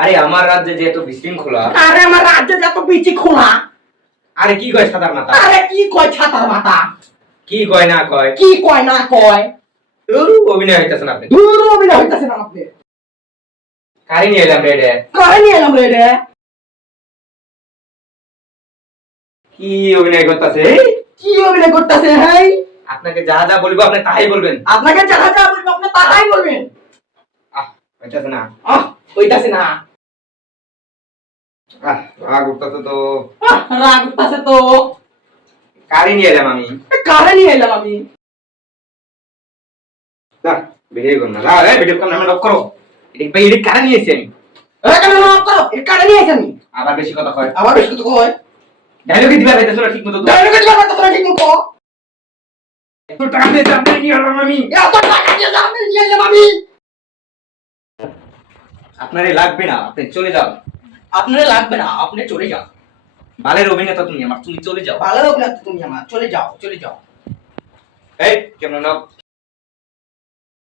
আরে আমার রাজ্যে যে এত বিশৃঙ্খলা। আরে আমার রাজ্যে যত বিশৃঙ্খলা। আরে কি কয় সাদার মাথা? আরে কি কয় ছাতার মাথা? কি কয় না কয়? কি কয় না কয়? অভিনয় হইতেছেন আপনি। অভিনয় হইতেছে না আপনি। কারে নিয়ে এলাম রে এটা? কারে নিয়ে এলাম রে এটা? কি অভিনয় করতেছে? কি অভিনয় করতেছে? হেই, আপনাকে যা যা বলবো আপনি তাই বলবেন। আপনাকে যা যা বলবো আপনি তাই বলবেন। হইতেছে না। হইতাছে না। রাগ উঠতেছে তো। রাগ উঠতেছে তো। কারে নিয়ে এলাম আমি? কারে নিয়ে এলাম আমি? ভিডিও করুন না। ভিডিও করুন, আমরা লক করো। এটা কারে নিয়েছি আমি? কারে নিয়ে এসে আমি? আবার বেশি কথা কয়। আবার বেশি কথা কয়। ডায়লগে দিবা পাইতেছ না ঠিক মতো। ডায়লগে দিবা পাইতেছ না ঠিক মতো। এত টাকা দিয়ে আপনি নিয়ে এলাম আমি। এত টাকা দিয়ে আপনি নিয়ে এলাম আমি। আপনারে লাগবে না, আপনি চলে যাও। আপনারে লাগবে না, আপনি চলে যাও। বালের অভিনেতা তুমি আমার, তুমি চলে যাও। ভালো লোক না তুমি আমার, চলে যাও, চলে যাও। এই কেমন নাও?